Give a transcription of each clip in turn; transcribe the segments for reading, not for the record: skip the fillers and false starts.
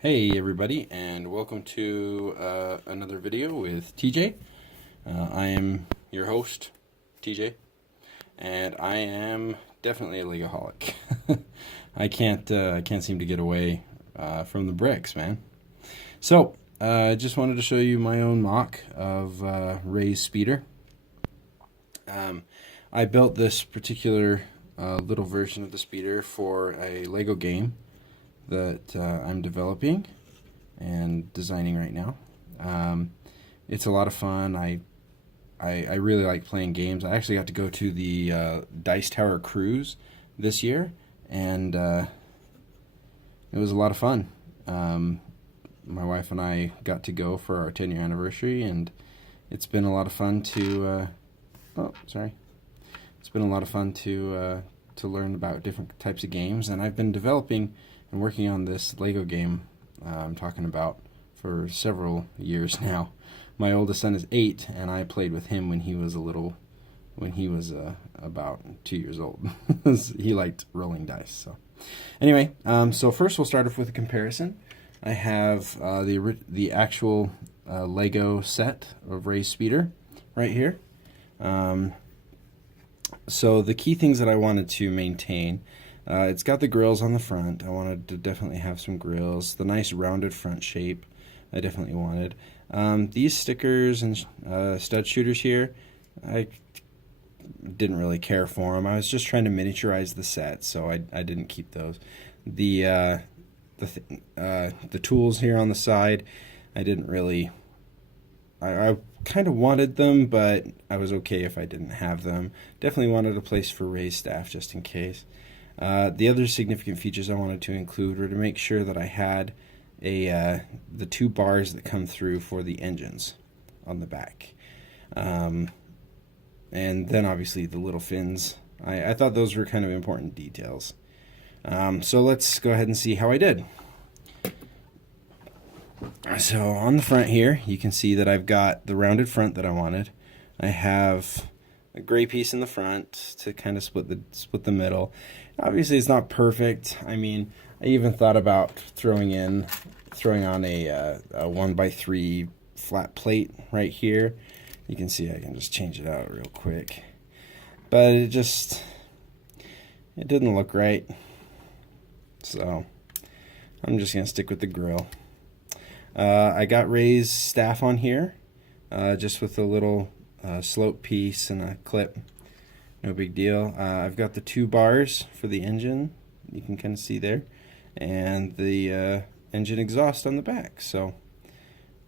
Hey everybody, and welcome to another video with TJ. I am your host, TJ, and I am definitely a Legoholic. I can't seem to get away from the bricks, man. So I just wanted to show you my own mock of Ray's speeder. I built this particular little version of the speeder for a Lego game that I'm developing and designing right now. It's a lot of fun. I really like playing games. I actually got to go to the Dice Tower cruise this year, and it was a lot of fun. My wife and I got to go for our 10-year anniversary, and it's been a lot of fun to. It's been a lot of fun to learn about different types of games, and I've been developing and working on this Lego game I'm talking about for several years now. My oldest son is 8, and I played with him when he was about 2 years old. He liked rolling dice. So anyway, so first we'll start off with a comparison. I have the actual Lego set of Ray's speeder right here. So the key things that I wanted to maintain, it's got the grills on the front. I wanted to definitely have some grills. The nice rounded front shape I definitely wanted. These stickers and stud shooters here, I didn't really care for them. I was just trying to miniaturize the set, so I didn't keep those. The tools here on the side, I didn't really. I kind of wanted them, but I was okay if I didn't have them. Definitely wanted a place for Ray's staff just in case. The other significant features I wanted to include were to make sure that I had the 2 bars that come through for the engines on the back. And then obviously the little fins. I thought those were kind of important details. So let's go ahead and see how I did. So on the front here, you can see that I've got the rounded front that I wanted. I have a gray piece in the front to kind of split the middle. Obviously, it's not perfect. I mean, I even thought about throwing on a 1x3 flat plate right here. You can see I can just change it out real quick, but it didn't look right. So I'm just gonna stick with the grill. I got Ray's staff on here, just with a little slope piece and a clip. No big deal. I've got the 2 bars for the engine, you can kind of see there, and the engine exhaust on the back. So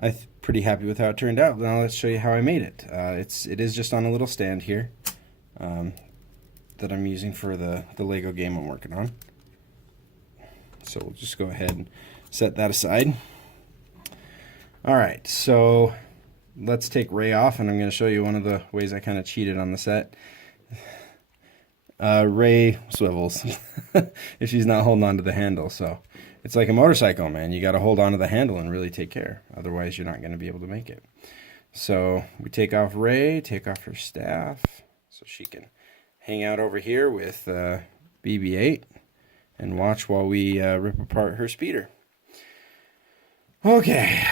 I'm pretty happy with how it turned out. Now let's show you how I made it. It is just on a little stand here that I'm using for the Lego game I'm working on. So we'll just go ahead and set that aside. Alright, so let's take Ray off, and I'm going to show you one of the ways I kind of cheated on the set. Ray swivels if she's not holding on to the handle, so it's like a motorcycle, man. You got to hold on to the handle and really take care, otherwise you're not going to be able to make it. So we take off Ray, take off her staff so she can hang out over here with BB-8 and watch while we rip apart her speeder. Okay,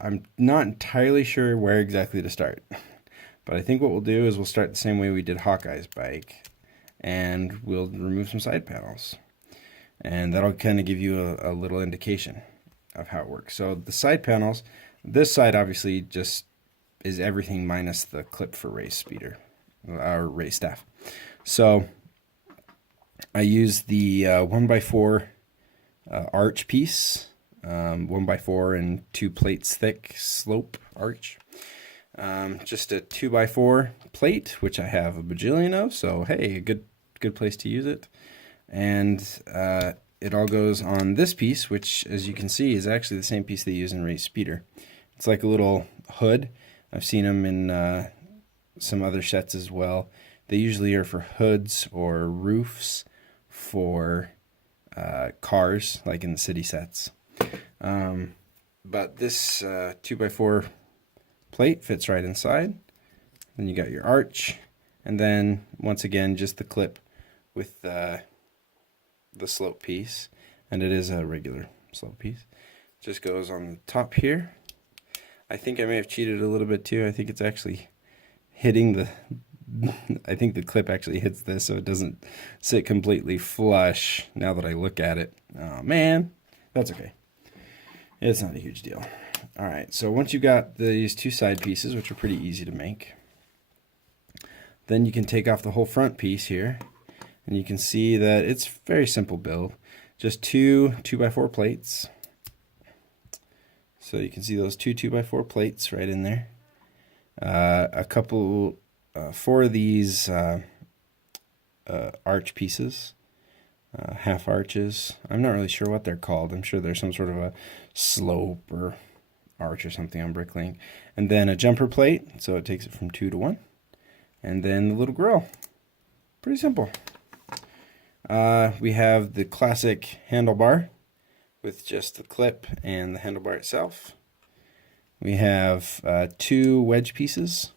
I'm not entirely sure where exactly to start, but I think what we'll do is we'll start the same way we did Hawkeye's bike, and we'll remove some side panels, and that'll kind of give you a little indication of how it works. So the side panels, this side obviously just is everything minus the clip for Ray's speeder, or Ray's staff. So I use the 1x4 arch piece. 1x4 and 2 plates thick slope arch. Just a 2x4 plate, which I have a bajillion of, so hey, a good place to use it. And it all goes on this piece, which, as you can see, is actually the same piece they use in Ray's speeder. It's like a little hood. I've seen them in some other sets as well. They usually are for hoods or roofs for cars, like in the city sets. But this 2x4 plate fits right inside. Then you got your arch, and then once again just the clip with the slope piece, and it is a regular slope piece. just goes on the top here. I think I may have cheated a little bit too. I think it's actually hitting the I think the clip actually hits this, so it doesn't sit completely flush now that I look at it. Oh man, that's okay. It's not a huge deal. All right, so once you've got these two side pieces, which are pretty easy to make, then you can take off the whole front piece here, and you can see that it's a very simple build. Just two 2x4 plates. So you can see those two 2x4 plates right in there. A couple, 4 of these arch pieces, half arches. I'm not really sure what they're called. I'm sure there's some sort of a slope or arch or something on bricklaying. And then a jumper plate, so it takes it from 2 to 1. And then the little grill. Pretty simple. We have the classic handlebar with just the clip and the handlebar itself. We have 2 wedge pieces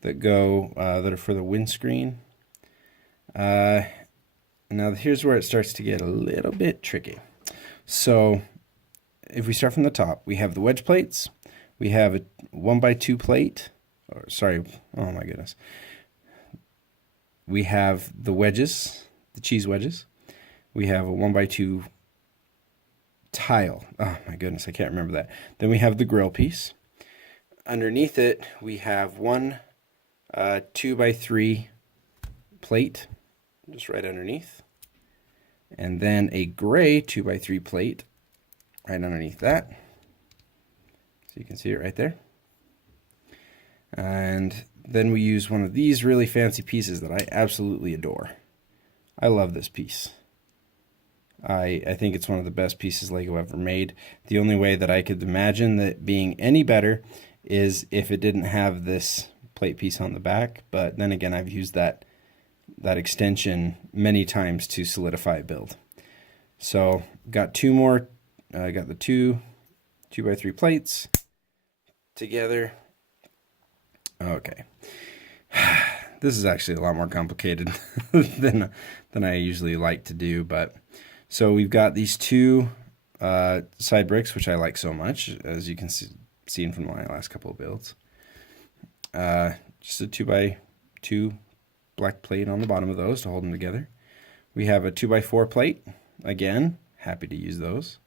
that go that are for the windscreen. Now here's where it starts to get a little bit tricky. So if we start from the top, we have the wedge plates. We have a 1x2 plate. Or, sorry, oh my goodness. We have the wedges, the cheese wedges. We have a 1x2 tile. Oh my goodness, I can't remember that. Then we have the grill piece. Underneath it, we have one 2x3 plate, just right underneath. And then a gray 2x3 plate right underneath that. So you can see it right there. And then we use one of these really fancy pieces that I absolutely adore. I love this piece. I think it's one of the best pieces Lego ever made. The only way that I could imagine that being any better is if it didn't have this plate piece on the back. But then again, I've used that extension many times to solidify a build. So got 2 more. Got the 2x3 plates together. Okay. This is actually a lot more complicated than I usually like to do, but so we've got these 2 side bricks, which I like so much, as you can see from my last couple of builds. Just a 2x2 black plate on the bottom of those to hold them together. We have a 2x4 plate. Again, happy to use those.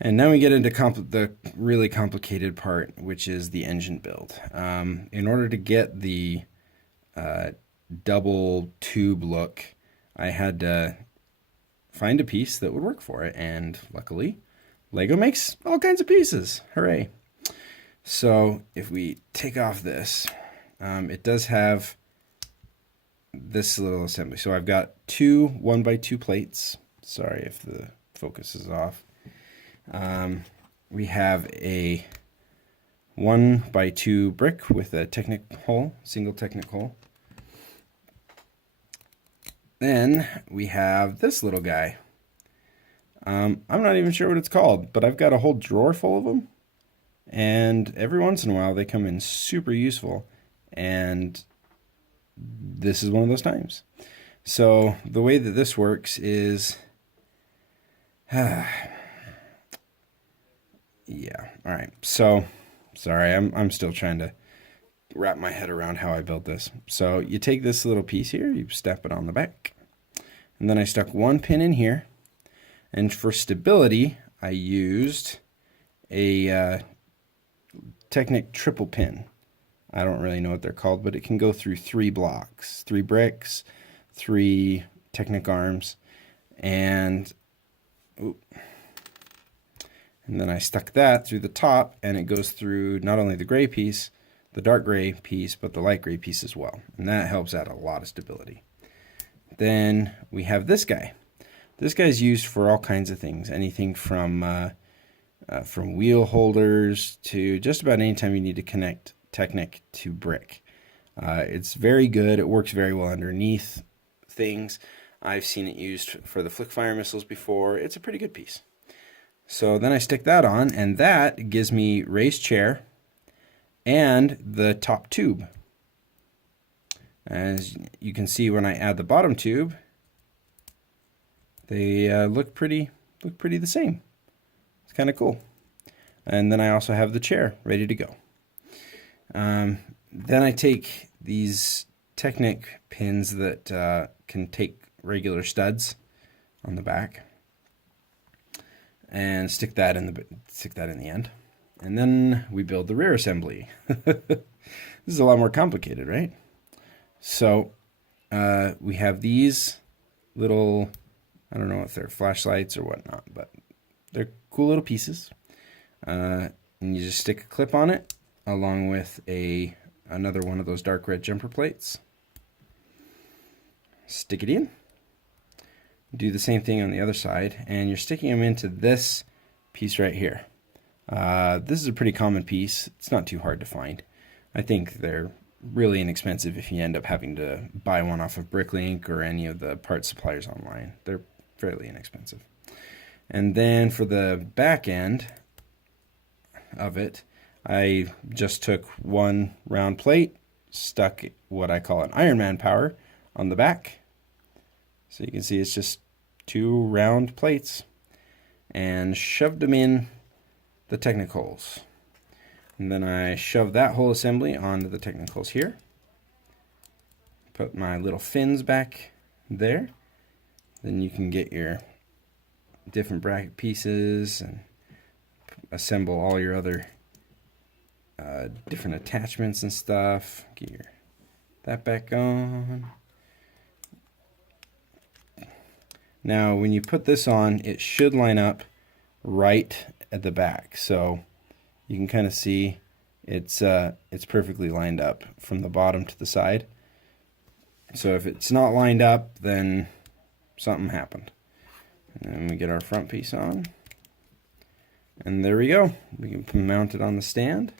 And now we get into the really complicated part, which is the engine build. In order to get the double tube look, I had to find a piece that would work for it, and luckily, Lego makes all kinds of pieces. Hooray! So if we take off this, it does have this little assembly. So I've got 2 1x2 plates. Sorry if the focus is off. We have a 1x2 brick with a Technic hole, single Technic hole. Then we have this little guy. I'm not even sure what it's called, but I've got a whole drawer full of them. And every once in a while they come in super useful. And this is one of those times. So the way that this works is... Yeah, all right. So, sorry, I'm still trying to wrap my head around how I built this. So you take this little piece here, you step it on the back, and then I stuck 1 pin in here. And for stability, I used a Technic triple pin. I don't really know what they're called, but it can go through 3 blocks, 3 bricks, 3 Technic arms, and then I stuck that through the top, and it goes through not only the gray piece, the dark gray piece, but the light gray piece as well. And that helps add a lot of stability. Then we have this guy. This guy's used for all kinds of things, anything from wheel holders to just about any time you need to connect Technic to brick. It's very good. It works very well underneath things. I've seen it used for the flick fire missiles before. It's a pretty good piece. So then I stick that on, and that gives me raised chair and the top tube. As you can see, when I add the bottom tube, they look pretty the same. It's kind of cool. And then I also have the chair ready to go. Then I take these Technic pins that can take regular studs on the back and stick that in the end. And then we build the rear assembly. This is a lot more complicated, right? So we have these little, I don't know if they're flashlights or whatnot, but they're cool little pieces. And you just stick a clip on it along with another one of those dark red jumper plates. Stick it in. Do the same thing on the other side, and you're sticking them into this piece right here. This is a pretty common piece. It's not too hard to find. I think they're really inexpensive if you end up having to buy one off of Bricklink or any of the parts suppliers online. They're fairly inexpensive. And then for the back end of it, I just took one round plate, stuck what I call an Iron Man power on the back. So you can see it's just two round plates, and shoved them in the Technic holes. And then I shoved that whole assembly onto the Technic holes here. Put my little fins back there. Then you can get your different bracket pieces and assemble all your other different attachments and stuff. Get that back on. Now when you put this on, it should line up right at the back, so you can kind of see it's perfectly lined up from the bottom to the side. So if it's not lined up, then something happened. And then we get our front piece on, and there we go. We can mount it on the stand,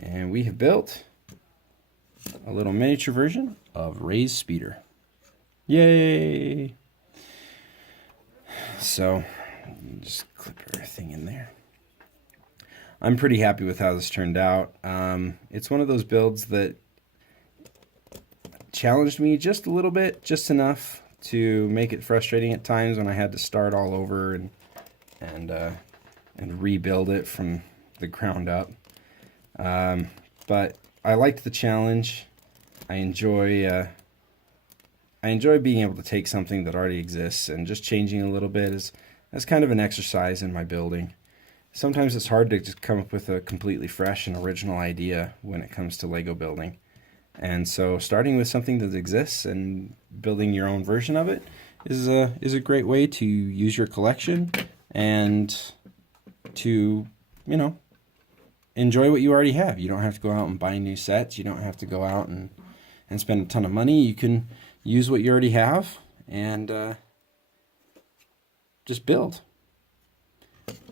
and we have built a little miniature version of Ray's speeder. Yay! So just clip everything in there. I'm pretty happy with how this turned out. It's one of those builds that challenged me just a little bit, just enough to make it frustrating at times when I had to start all over and rebuild it from the ground up. But I liked the challenge. I enjoy being able to take something that already exists and just changing a little bit as kind of an exercise in my building. Sometimes it's hard to just come up with a completely fresh and original idea when it comes to Lego building. And so starting with something that exists and building your own version of it is a great way to use your collection and to, enjoy what you already have. You don't have to go out and buy new sets. You don't have to go out and spend a ton of money. You can use what you already have and just build.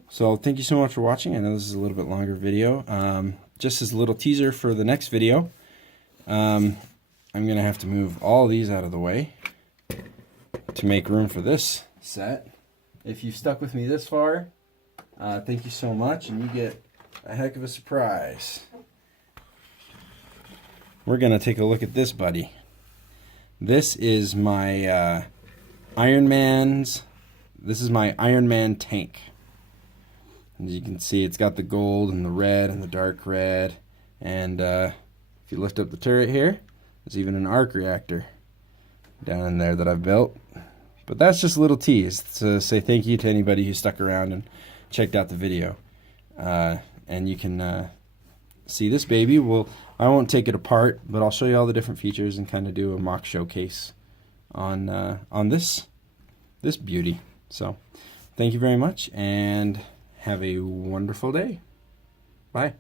So thank you so much for watching. I know this is a little bit longer video. Just as a little teaser for the next video, I'm going to have to move all these out of the way to make room for this set. If you've stuck with me this far, thank you so much, and you get a heck of a surprise. We're going to take a look at this buddy. This is my Iron Man tank. As you can see, it's got the gold and the red and the dark red, and if you lift up the turret here, there's even an arc reactor down in there that I've built. But that's just a little tease to say thank you to anybody who stuck around and checked out the video. And you can see this baby. I won't take it apart, but I'll show you all the different features and kind of do a mock showcase on this beauty. So thank you very much, and have a wonderful day. Bye.